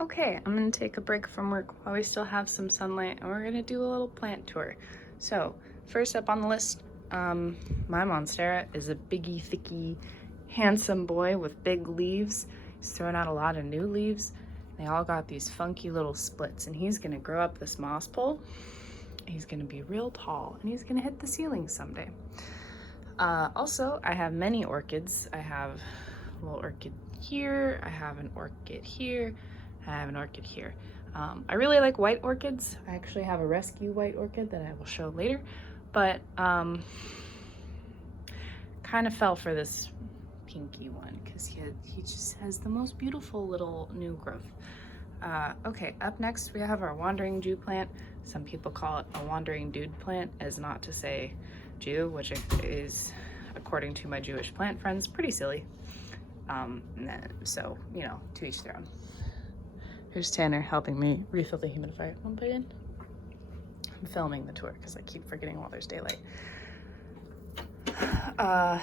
Okay, I'm gonna take a break from work while we still have some sunlight and we're gonna do a little plant tour. So, first up on the list, my Monstera is a biggie, thicky, handsome boy with big leaves. He's throwing out a lot of new leaves. They all got these funky little splits, and he's gonna grow up this moss pole. He's gonna be real tall and he's gonna hit the ceiling someday. Also, I have many orchids. I have a little orchid here, I have an orchid here, I have an orchid here. I really like white orchids. I actually have a rescue white orchid that I will show later, but kind of fell for this pinky one because he just has the most beautiful little new growth. Okay, up next we have our wandering Jew plant. Some people call it a wandering dude plant, as not to say Jew, which is, according to my Jewish plant friends, pretty silly. So, you know, to each their own. Here's Tanner helping me refill the humidifier. Want to put it in? I'm filming the tour because I keep forgetting while there's daylight. I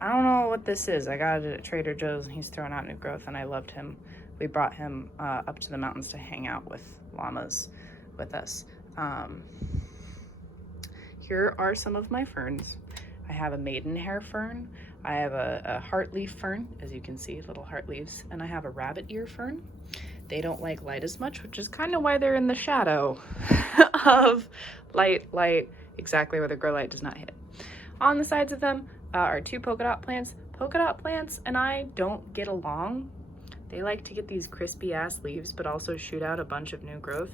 don't know what this is. I got it at Trader Joe's and he's throwing out new growth and I loved him. We brought him up to the mountains to hang out with llamas with us. Here are some of my ferns. I have a maidenhair fern. I have a heartleaf fern, as you can see, little heart leaves, and I have a rabbit ear fern. They don't like light as much, which is kind of why they're in the shadow of light, exactly where the grow light does not hit. On the sides of them are two polka dot plants. Polka dot plants and I don't get along. They like to get these crispy ass leaves, but also shoot out a bunch of new growth,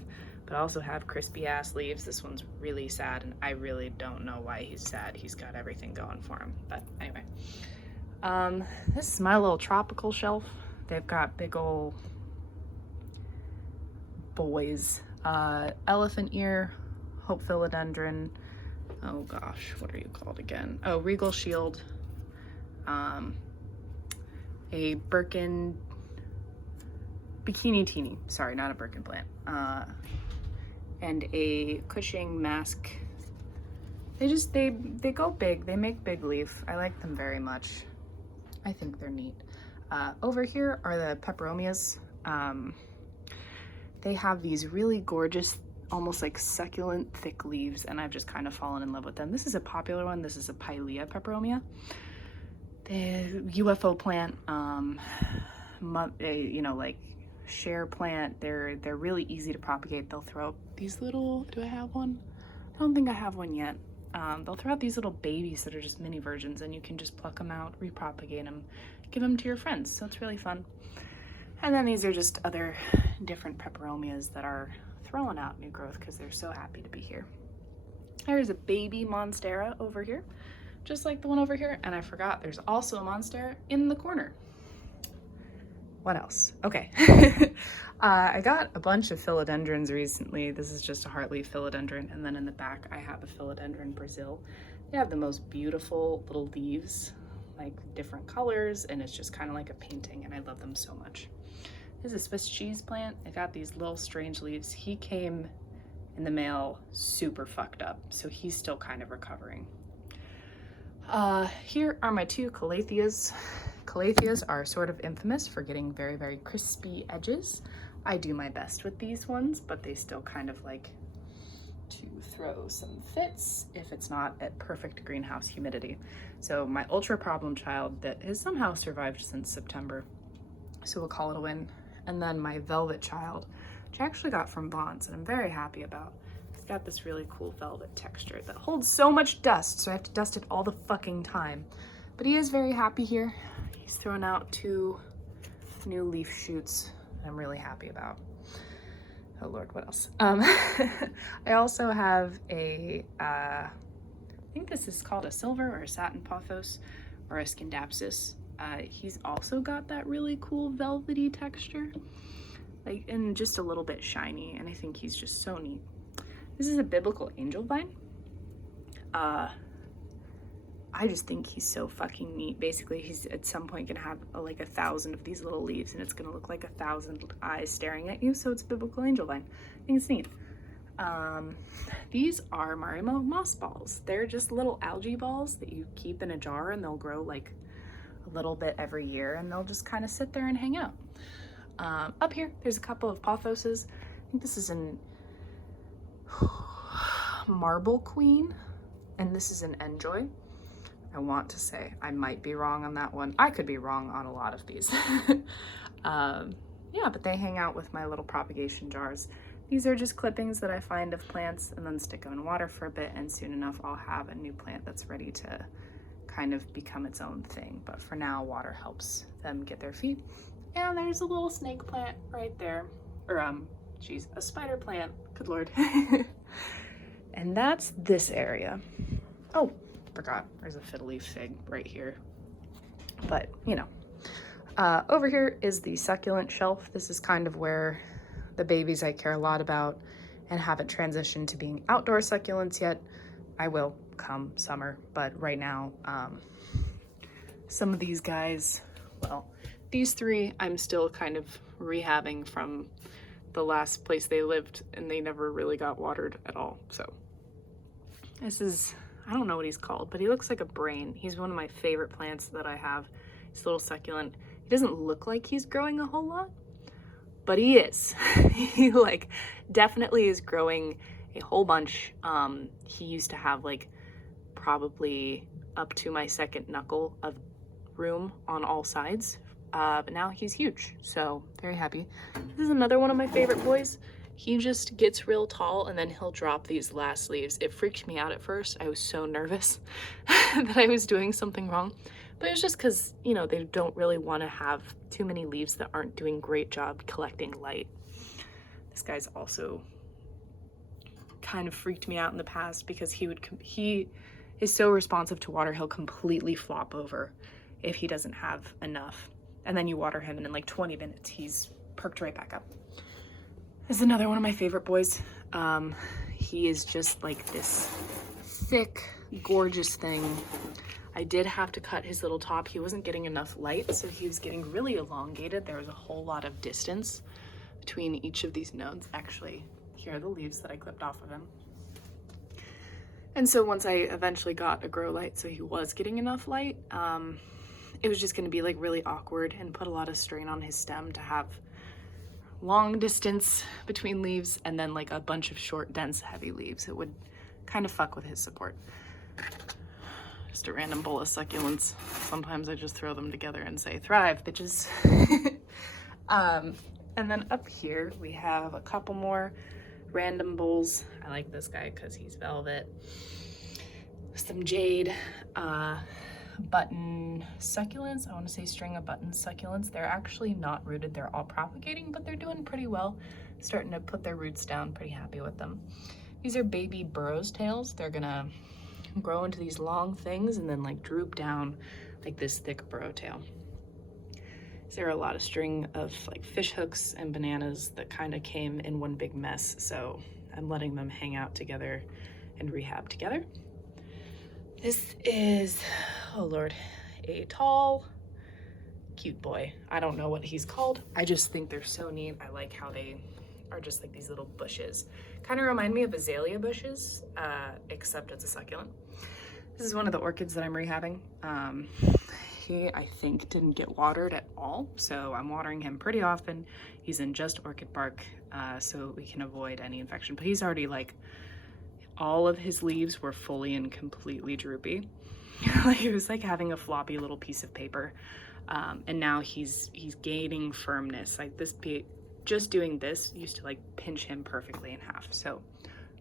but also have crispy ass leaves. This one's really sad and I really don't know why he's sad. He's got everything going for him, but anyway. This is my little tropical shelf. They've got big old boys. Elephant ear, hope philodendron. Oh gosh, what are you called again? Oh, regal shield. A Birkin bikini teeny, sorry, not a Birkin plant. And a Cushing mask. They go big. They make big leaf. I like them very much. I think they're neat. Over here are the peperomias. They have these really gorgeous, almost like succulent, thick leaves, and I've just kind of fallen in love with them. This is a popular one. This is a Pilea peperomia. The UFO plant, you know, like share plant. They're really easy to propagate. They'll throw up these little, do I have one? I don't think I have one yet. They'll throw out these little babies that are just mini versions and you can just pluck them out, repropagate them, give them to your friends. So it's really fun. And then these are just other different peperomias that are throwing out new growth because they're so happy to be here. There's a baby Monstera over here, just like the one over here. And I forgot there's also a Monstera in the corner. What else? Okay. I got a bunch of philodendrons recently. This is just a heartleaf philodendron. And then in the back, I have a philodendron Brazil. They have the most beautiful little leaves, like different colors. And it's just kind of like a painting. And I love them so much. This is a Swiss cheese plant. It got these little strange leaves. He came in the mail super fucked up. So he's still kind of recovering. Here are my two Calatheas. Calatheas are sort of infamous for getting very, very crispy edges. I do my best with these ones, but they still kind of like to throw some fits if it's not at perfect greenhouse humidity. So my ultra problem child that has somehow survived since September, so we'll call it a win. And then my velvet child, which I actually got from Bonds and I'm very happy about. It's got this really cool velvet texture that holds so much dust, so I have to dust it all the fucking time. But he is very happy here. He's thrown out two new leaf shoots that I'm really happy about. Oh Lord, what else? I also have a, I think this is called a silver or a satin pothos or a scindapsus. He's also got that really cool velvety texture, like, and just a little bit shiny, and I think he's just so neat. This is a biblical angel vine. I just think he's so fucking neat. Basically, he's at some point gonna have like 1,000 of these little leaves and it's gonna look like 1,000 eyes staring at you. So it's a biblical angel vine. I think it's neat. These are Marimo moss balls. They're just little algae balls that you keep in a jar and they'll grow like a little bit every year and they'll just kind of sit there and hang out. Up here, there's a couple of pothoses. I think this is an Marble Queen, and this is an Enjoy. I want to say, I might be wrong on that one. I could be wrong on a lot of these. Yeah, but they hang out with my little propagation jars. These are just clippings that I find of plants and then stick them in water for a bit, and soon enough I'll have a new plant that's ready to kind of become its own thing. But for now, water helps them get their feet. And there's a little snake plant right there. Or, geez, a spider plant. Good Lord. And that's this area. Oh, forgot. There's a fiddle leaf fig right here. But, you know. Over here is the succulent shelf. This is kind of where the babies I care a lot about and haven't transitioned to being outdoor succulents yet. I will come summer, but right now, some of these guys, well, these three I'm still kind of rehabbing from the last place they lived, and they never really got watered at all. So this is, I don't know what he's called, but he looks like a brain. He's one of my favorite plants that I have. He's a little succulent. He doesn't look like he's growing a whole lot, but he is. He like definitely is growing a whole bunch. He used to have like probably up to my second knuckle of room on all sides, but now he's huge, so very happy. This is another one of my favorite boys. He just gets real tall and then he'll drop these last leaves. It freaked me out at first. I was so nervous that I was doing something wrong, but it's just because, you know, they don't really want to have too many leaves that aren't doing great job collecting light. This guy's also kind of freaked me out in the past because he is so responsive to water, he'll completely flop over if he doesn't have enough. And then you water him and in like 20 minutes, he's perked right back up. This is another one of my favorite boys. He is just like this thick, gorgeous thing. I did have to cut his little top. He wasn't getting enough light, so he was getting really elongated. There was a whole lot of distance between each of these nodes. Actually, here are the leaves that I clipped off of him. And so once I eventually got a grow light, so he was getting enough light, it was just gonna be like really awkward and put a lot of strain on his stem to have long distance between leaves and then like a bunch of short, dense, heavy leaves. It would kind of fuck with his support. Just a random bowl of succulents. Sometimes I just throw them together and say, thrive, bitches. And then up here we have a couple more random bowls. I like this guy because he's velvet. Some jade, button succulents. I want to say string of button succulents. They're actually not rooted. They're all propagating, but they're doing pretty well. Starting to put their roots down. Pretty happy with them. These are baby burrows tails. They're gonna grow into these long things and then like droop down like this thick burrow tail. There are a lot of string of like fish hooks and bananas that kind of came in one big mess, so I'm letting them hang out together and rehab together. This is, oh Lord, a tall, cute boy. I don't know what he's called. I just think they're so neat. I like how they are just like these little bushes. Kind of remind me of azalea bushes, except it's a succulent. This is one of the orchids that I'm rehabbing. He, I think, didn't get watered at all, so I'm watering him pretty often. He's in just orchid bark, so we can avoid any infection. But he's already like, all of his leaves were fully and completely droopy. He was like having a floppy little piece of paper. And now he's gaining firmness. Like this, just doing this used to like pinch him perfectly in half. So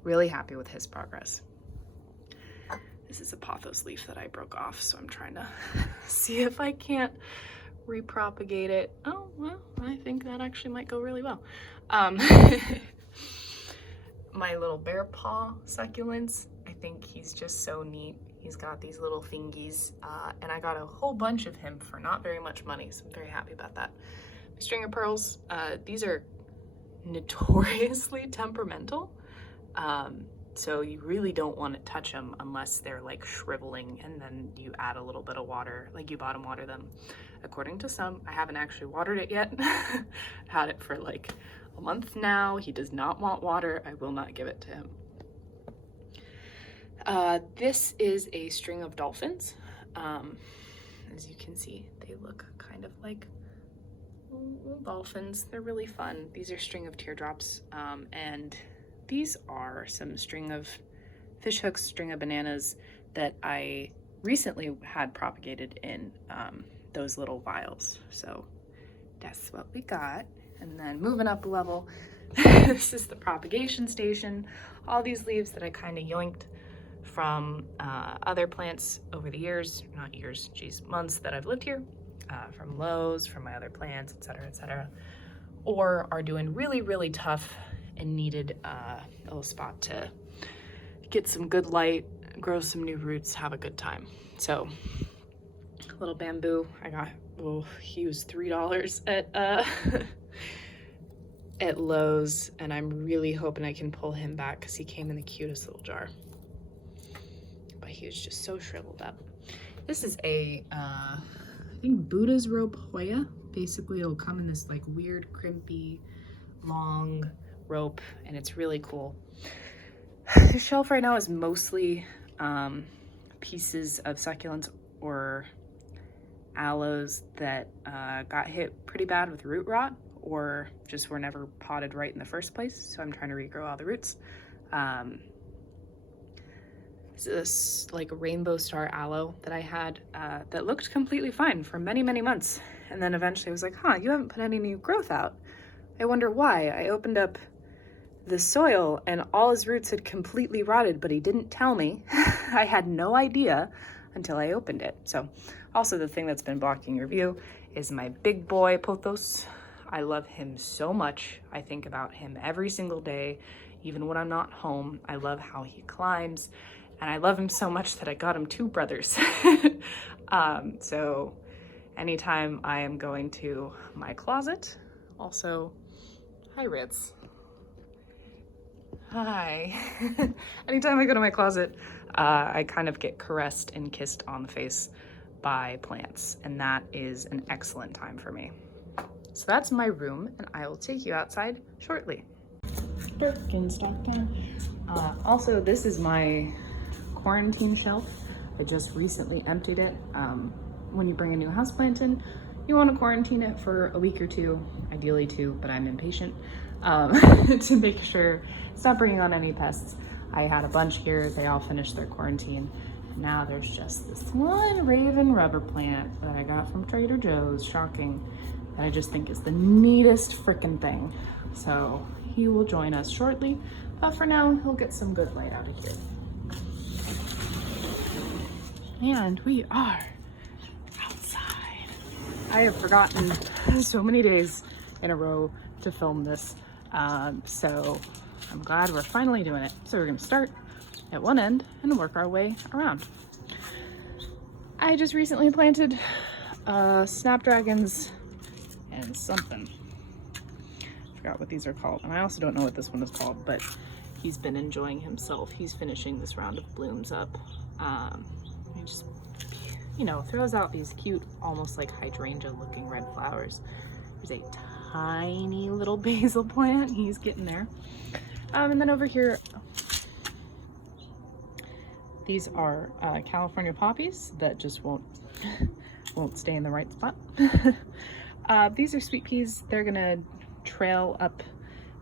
really happy with his progress. This is a pothos leaf that I broke off, so I'm trying to see if I can't repropagate it. Oh, well, I think that actually might go really well. My little bear paw succulents, I think he's just so neat. He's got these little thingies, and I got a whole bunch of him for not very much money, so I'm very happy about that. My stringer pearls, these are notoriously temperamental. So you really don't want to touch them unless they're like shriveling, and then you add a little bit of water, like you bottom water them. According to some, I haven't actually watered it yet. Had it for like a month now. He does not want water. I will not give it to him. This is a string of dolphins. As you can see, they look kind of like Little dolphins. They're really fun. These are string of teardrops, and these are some string of fish hooks, string of bananas that I recently had propagated in those little vials. So that's what we got. And then moving up a level, this is the propagation station. All these leaves that I kind of yoinked from other plants over the years, not years, geez, months that I've lived here, from Lowe's, from my other plants, etc., or are doing really, really tough and needed a little spot to get some good light, grow some new roots, have a good time. So, little bamboo, I got, oh, he was $3 at at Lowe's, and I'm really hoping I can pull him back because he came in the cutest little jar. But he was just so shriveled up. This is a, I think Buddha's rope Hoya. Basically, it'll come in this like weird, crimpy, long rope, and it's really cool. The shelf right now is mostly pieces of succulents or aloes that got hit pretty bad with root rot or just were never potted right in the first place. So I'm trying to regrow all the roots. This like rainbow star aloe that I had that looked completely fine for many, many months. And then eventually I was like, huh, you haven't put any new growth out. I wonder why. I opened up the soil and all his roots had completely rotted, but he didn't tell me. I had no idea until I opened it. So also the thing that's been blocking your view is my big boy pothos. I love him so much. I think about him every single day, even when I'm not home. I love how he climbs, and I love him so much that I got him 2 brothers. So anytime I am going to my closet, also, hi Ritz. Hi. Anytime I go to my closet, I kind of get caressed and kissed on the face by plants, and that is an excellent time for me. So that's my room, and I will take you outside shortly. Birkenstock down. Also, this is my quarantine shelf. I just recently emptied it. When you bring a new houseplant in, you want to quarantine it for a week or 2, ideally 2, but I'm impatient, to make sure it's not bringing on any pests. I had a bunch here, they all finished their quarantine. Now there's just this one Raven rubber plant that I got from Trader Joe's, shocking, that I just think is the neatest frickin' thing. So he will join us shortly, but for now, he'll get some good light out of here. And we are outside. I have forgotten so many days in a row to film this, so I'm glad we're finally doing it. So we're gonna start at one end and work our way around. I just recently planted snapdragons and something. I forgot what these are called, and I also don't know what this one is called, but he's been enjoying himself. He's finishing this round of blooms up. He just, you know, throws out these cute, almost like hydrangea looking red flowers. There's a tiny little basil plant. He's getting there. And then over here, these are California poppies that just won't stay in the right spot. These are sweet peas. They're gonna trail up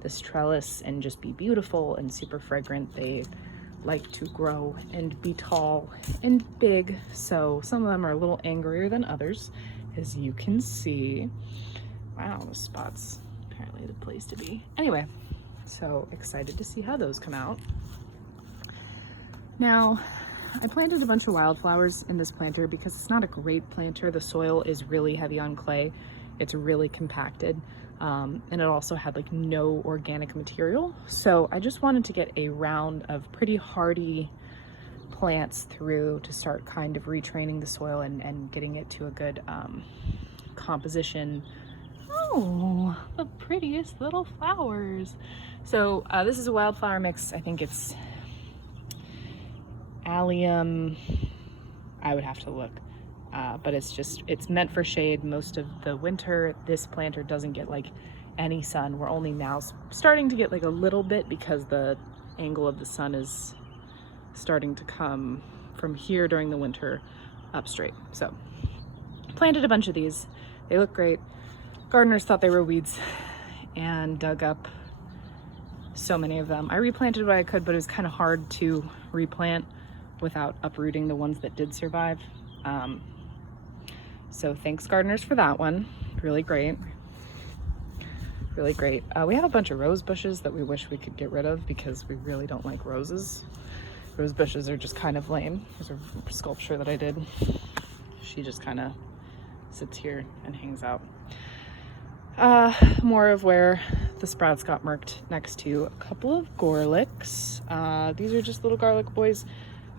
this trellis and just be beautiful and super fragrant. They like to grow and be tall and big, so some of them are a little angrier than others, as you can see. Wow, this spot's apparently the place to be. Anyway, so excited to see how those come out. Now, I planted a bunch of wildflowers in this planter because it's not a great planter. The soil is really heavy on clay. It's really compacted, and it also had like no organic material. So I just wanted to get a round of pretty hardy plants through to start kind of retraining the soil and getting it to a good composition. Oh, the prettiest little flowers. So this is a wildflower mix. I think it's allium, I would have to look, but it's meant for shade most of the winter. This planter doesn't get like any sun. We're only now starting to get like a little bit because the angle of the sun is starting to come from here during the winter up straight. So planted a bunch of these. They look great. gardeners thought they were weeds and dug up so many of them. I replanted what I could, but it was kind of hard to replant without uprooting the ones that did survive. So thanks gardeners for that one. Really great. Really great. We have a bunch of rose bushes that we wish we could get rid of because we really don't like roses. Rose bushes are just kind of lame. There's a sculpture that I did. She just kind of sits here and hangs out. More of where the sprouts got murked next to a couple of Gorliks. These are just little garlic boys.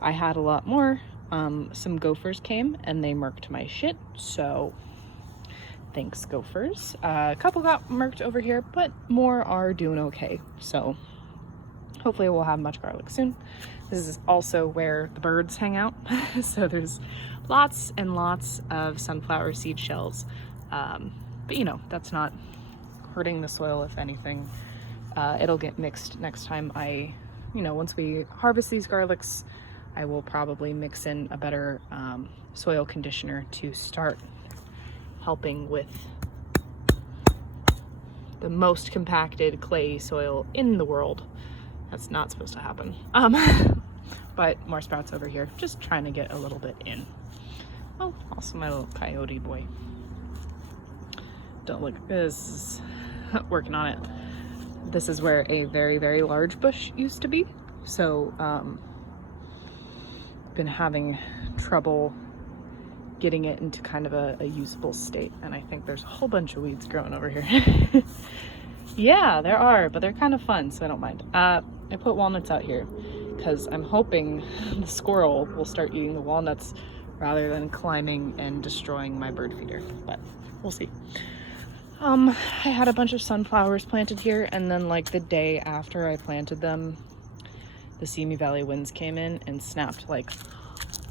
I had a lot more. Some gophers came and they murked my shit, so thanks gophers. A couple got murked over here, but more are doing okay, so hopefully we'll have much garlic soon. This is also where the birds hang out. So there's lots and lots of sunflower seed shells. But you know, that's not hurting the soil. If anything, it'll get mixed next time once we harvest these garlics, I will probably mix in a better soil conditioner to start helping with the most compacted clay soil in the world. That's not supposed to happen. But more sprouts over here, just trying to get a little bit in. Oh, also my little coyote boy. Don't look, this is working on it. This is where a very, very large bush used to be. So, been having trouble getting it into kind of a usable state. And I think there's a whole bunch of weeds growing over here. Yeah, there are, but they're kind of fun, so I don't mind. I put walnuts out here because I'm hoping the squirrel will start eating the walnuts rather than climbing and destroying my bird feeder, but we'll see. I had a bunch of sunflowers planted here, and then like the day after I planted them, the Simi Valley winds came in and snapped like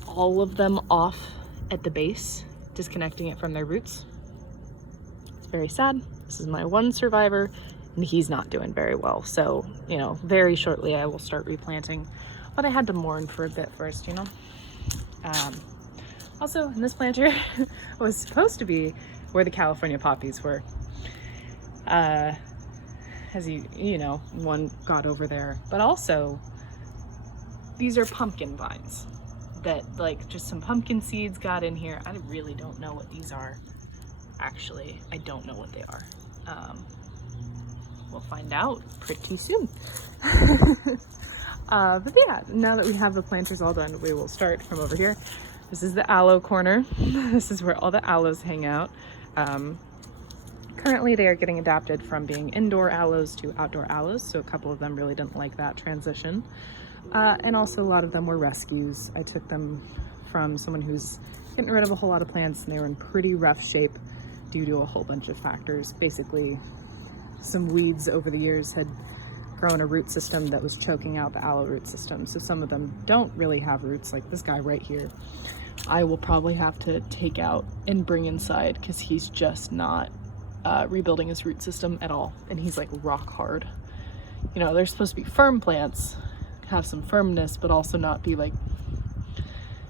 all of them off at the base, disconnecting it from their roots. It's very sad. This is my one survivor, and he's not doing very well. So, you know, very shortly I will start replanting, but I had to mourn for a bit first, you know. Also, in this planter was supposed to be where the California poppies were. As you know, one got over there, but also these are pumpkin vines that like just some pumpkin seeds got in here. I really don't know what these are. Actually, I don't know what they are. We'll find out pretty soon. But yeah, now that we have the planters all done, we will start from over here. This is the aloe corner. This is where all the aloes hang out. Currently they are getting adapted from being indoor aloes to outdoor aloes, so a couple of them really didn't like that transition. And also a lot of them were rescues. I took them from someone who's getting rid of a whole lot of plants, and they were in pretty rough shape due to a whole bunch of factors. Basically, some weeds over the years had grown a root system that was choking out the aloe root system. So some of them don't really have roots, like this guy right here. I will probably have to take out and bring inside because he's just not rebuilding his root system at all. And he's like rock hard. You know, they're supposed to be firm plants, have some firmness, but also not be like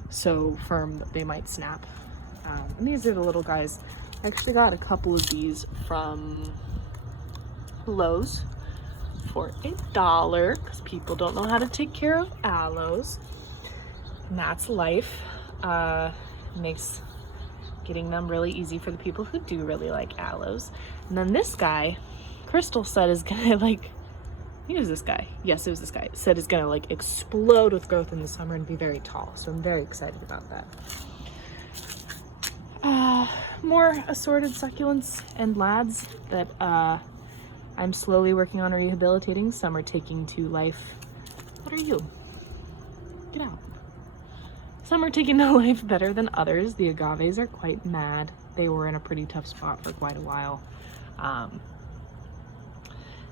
so firm that they might snap. And these are the little guys. I actually got a couple of these from Lowe's for $1 because people don't know how to take care of aloes, and that's life. Makes getting them really easy for the people who do really like aloes. And then this guy, Crystal said is gonna like, I think it was this guy. Yes, it was this guy. Said is gonna like explode with growth in the summer and be very tall. So I'm very excited about that. More assorted succulents and lads that I'm slowly working on rehabilitating. Some are taking to life. What are you? Get out. Some are taking to life better than others. The agaves are quite mad. They were in a pretty tough spot for quite a while.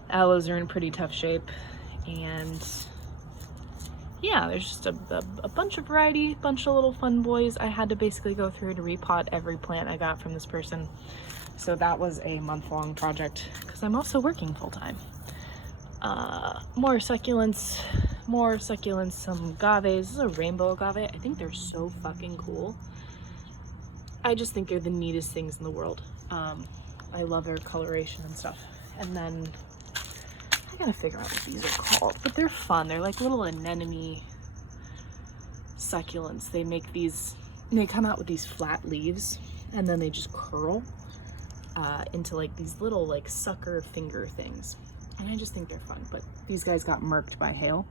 Aloes are in pretty tough shape, and yeah, there's just a bunch of variety, bunch of little fun boys. I had to basically go through to repot every plant I got from this person. So that was a month-long project because I'm also working full-time. More succulents, some agaves. This is a rainbow agave. I think they're so fucking cool. I just think they're the neatest things in the world. I love their coloration and stuff. And then I gotta figure out what these are called, but they're fun. They're like little anemone succulents. They make these, they come out with these flat leaves and then they just curl into like these little like sucker finger things. And I just think they're fun, but these guys got murked by hail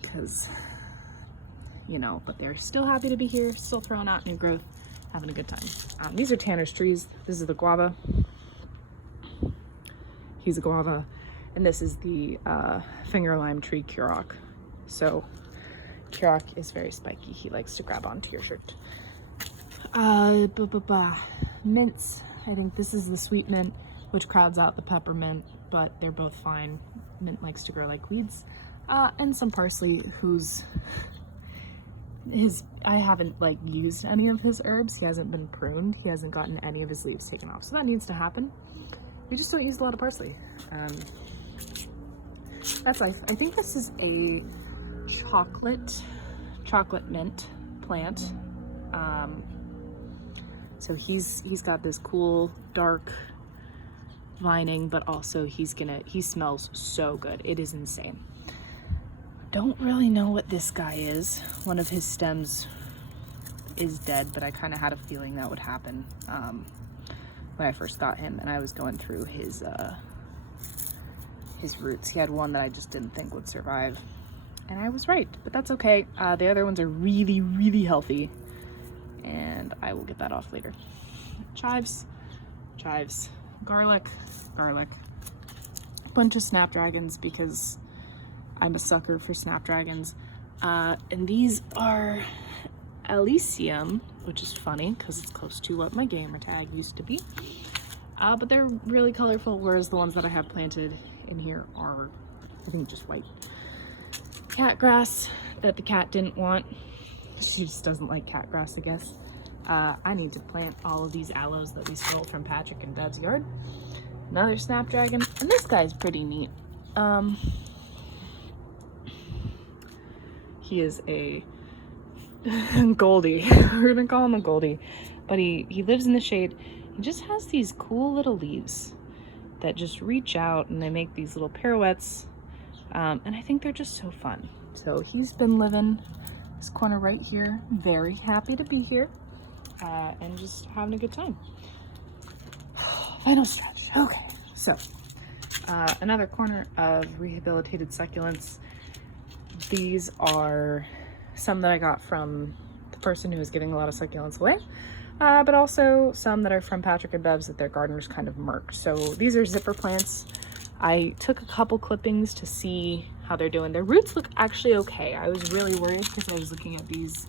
because, you know, but they're still happy to be here, still throwing out new growth, having a good time. These are Tanner's trees. This is the guava. He's a guava. And this is the finger lime tree Kurok. So Kurok is very spiky. He likes to grab onto your shirt. Mints. I think this is the sweet mint, which crowds out the peppermint, but they're both fine. Mint likes to grow like weeds. And some parsley, I haven't like used any of his herbs. He hasn't been pruned. He hasn't gotten any of his leaves taken off. So that needs to happen. We just don't use a lot of parsley. That's life. I think this is a chocolate mint plant. So he's got this cool dark vining, but also he smells so good. It is insane. Don't really know what this guy is. One of his stems is dead, but I kind of had a feeling that would happen when I first got him, and I was going through his roots. He had one that I just didn't think would survive, and I was right, but that's okay. The other ones are really, really healthy, and I will get that off later. Chives, garlic, a bunch of snapdragons because I'm a sucker for snapdragons. And these are Elysium, which is funny because it's close to what my gamer tag used to be. But they're really colorful, whereas the ones that I have planted in here are, I think, just white. Cat grass that the cat didn't want. She just doesn't like cat grass, I guess. I need to plant all of these aloes that we stole from Patrick and Deb's yard. Another snapdragon, and this guy's pretty neat. He is a Goldie. We're gonna call him a Goldie, but he lives in the shade. He just has these cool little leaves that just reach out and they make these little pirouettes, and I think they're just so fun. So he's been living this corner right here, very happy to be here, and just having a good time. Final stretch. Okay, so another corner of rehabilitated succulents. These are some that I got from the person who was giving a lot of succulents away, but also some that are from Patrick and Bev's that their gardeners kind of murked. So these are zipper plants. I took a couple clippings to see how they're doing. Their roots look actually okay. I was really worried because I was looking at these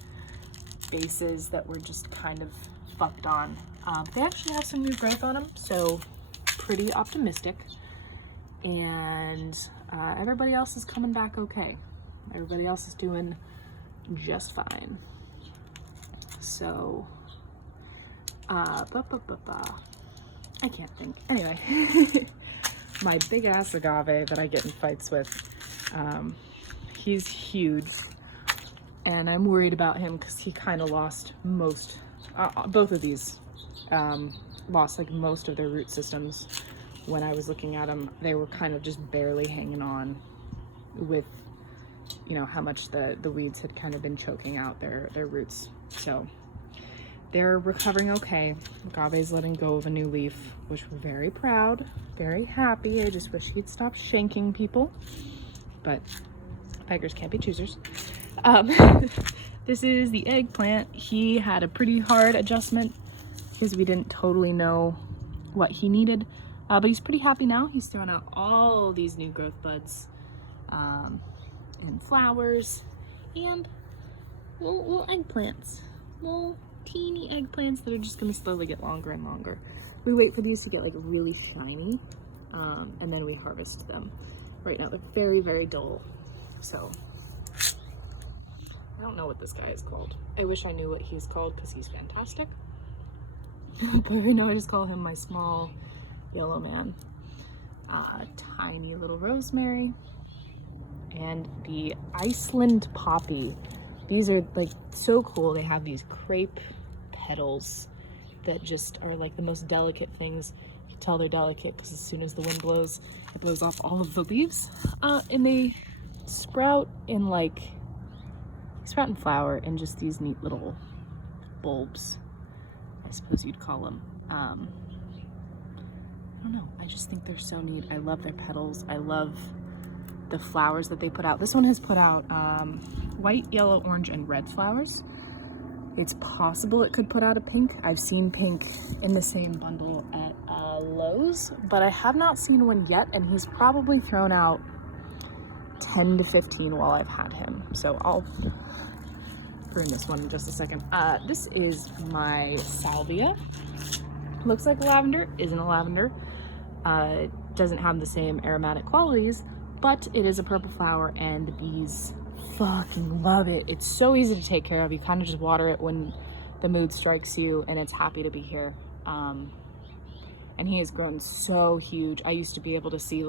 bases that were just kind of fucked on. But they actually have some new growth on them, so pretty optimistic. And everybody else is coming back okay. Everybody else is doing just fine. So, I can't think. Anyway, my big ass agave that I get in fights with, he's huge, and I'm worried about him because he kind of lost most, both of these lost like most of their root systems. When I was looking at them, they were kind of just barely hanging on with, you know, how much the weeds had kind of been choking out their roots. So they're recovering okay. Agave's letting go of a new leaf, which we're very proud, very happy. I just wish he'd stop shanking people, but beggars can't be choosers. This is the eggplant. He had a pretty hard adjustment because we didn't totally know what he needed, but he's pretty happy now. He's thrown out all these new growth buds and flowers and little eggplants, little teeny eggplants that are just gonna slowly get longer and longer. We wait for these to get like really shiny, and then we harvest them. Right now they're very, very dull, so I don't know what this guy is called. I wish I knew what he's called because he's fantastic. But right now I just call him my small yellow man. Tiny little rosemary and the Iceland poppy. These are like so cool. They have these crepe petals that just are like the most delicate things. tell they're delicate because as soon as the wind blows, it blows off all of the leaves. And they sprout in flower in just these neat little bulbs, I suppose you'd call them. I don't know, I just think they're so neat. I love their petals. I love the flowers that they put out. This one has put out white, yellow, orange, and red flowers. It's possible it could put out a pink. I've seen pink in the same bundle at Lowe's, but I have not seen one yet, and he's probably thrown out 10 to 15 while I've had him. So I'll prune this one in just a second. This is my salvia. Looks like a lavender, isn't a lavender. It doesn't have the same aromatic qualities, but it is a purple flower and the bees fucking love it. It's so easy to take care of. You kind of just water it when the mood strikes you and it's happy to be here. And he has grown so huge. I used to be able to see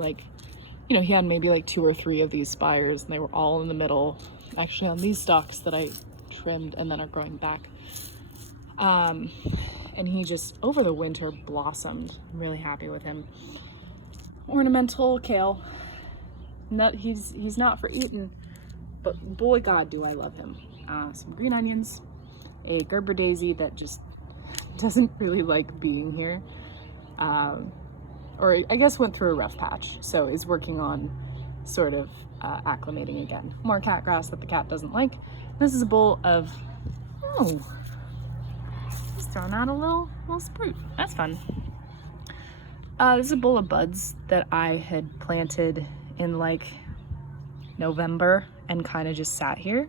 he had maybe 2 or 3 of these spires and they were all in the middle, actually on these stalks that I trimmed and then are growing back. And he just over the winter blossomed. I'm really happy with him. Ornamental kale. He's not for eating, but boy god do I love him. Some green onions, a Gerber daisy that just doesn't really like being here, or I guess went through a rough patch, so is working on sort of acclimating again. More cat grass that the cat doesn't like. This is a bowl of, oh, he's throwing out a little spruce. That's fun. This is a bowl of buds that I had planted in November and kind of just sat here.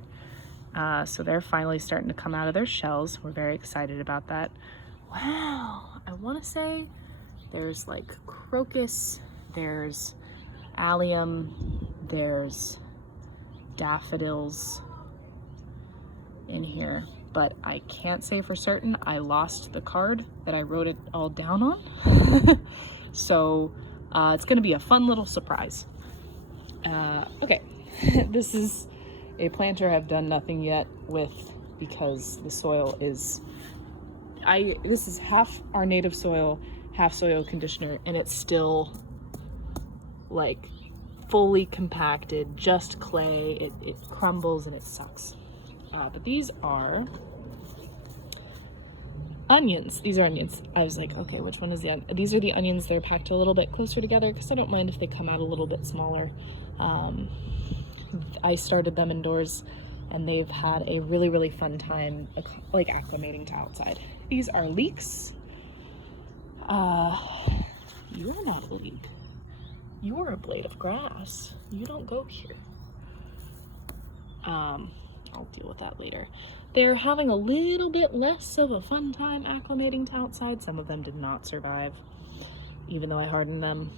So they're finally starting to come out of their shells. We're very excited about that. Wow, I want to say there's crocus, there's allium, there's daffodils in here, but I can't say for certain. I lost the card that I wrote it all down on. So it's gonna be a fun little surprise. Okay, this is a planter I've done nothing yet with because the soil is, this is half our native soil, half soil conditioner, and it's still fully compacted, just clay. It crumbles and it sucks. But these are onions. These are onions. I was like, okay, which one is the onion? These are the onions. They're packed a little bit closer together because I don't mind if they come out a little bit smaller. I started them indoors and they've had a really, really fun time acclimating to outside. These are leeks. You're not a leek. You're a blade of grass. You don't go here. I'll deal with that later. They're having a little bit less of a fun time acclimating to outside. Some of them did not survive, even though I hardened them.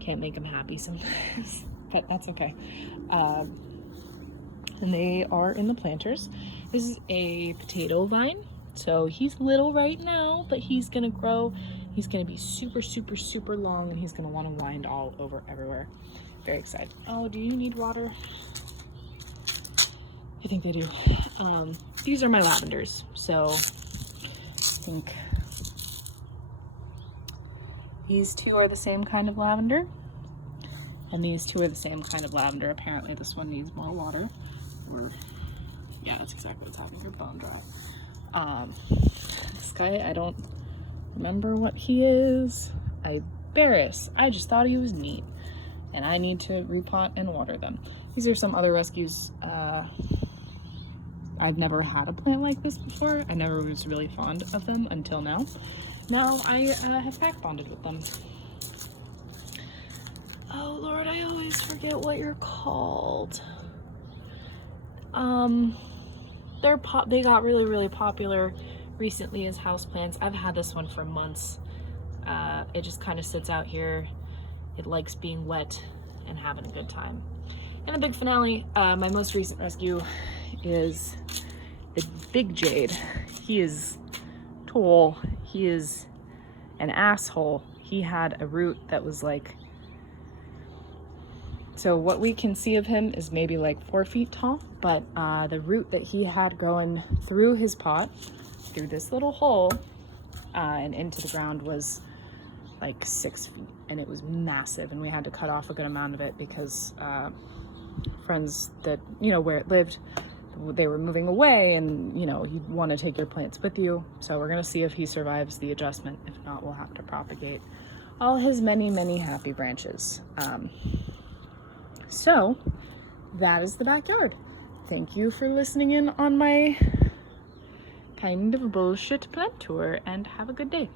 Can't make them happy sometimes, but that's okay. And they are in the planters. This is a potato vine. So he's little right now, but he's gonna grow. He's gonna be super, super, super long, and he's gonna wanna wind all over everywhere. Very excited. Oh, do you need water? I think they do. These are my lavenders. So I think these two are the same kind of lavender, and these two are the same kind of lavender. Apparently this one needs more water. Or, yeah, that's exactly what's happening. Her bone drop. This guy, I don't remember what he is. Barris. I just thought he was neat, and I need to repot and water them. These are some other rescues. I've never had a plant like this before. I never was really fond of them until now. Now I have pack bonded with them. Oh Lord, I always forget what you're called. They got really, really popular recently as houseplants. I've had this one for months. It just kind of sits out here. It likes being wet and having a good time. And the big finale, my most recent rescue is the big jade. He is tall. He is an asshole. He had a root that was so what we can see of him is maybe 4 feet tall, but the root that he had going through his pot, through this little hole and into the ground was like 6 feet, and it was massive, and we had to cut off a good amount of it because friends that, you know, where it lived, they were moving away, and you know, you want to take your plants with you. So we're gonna see if he survives the adjustment. If not, we'll have to propagate all his many happy branches. So that is the backyard. Thank you for listening in on my kind of bullshit plant tour, and have a good day.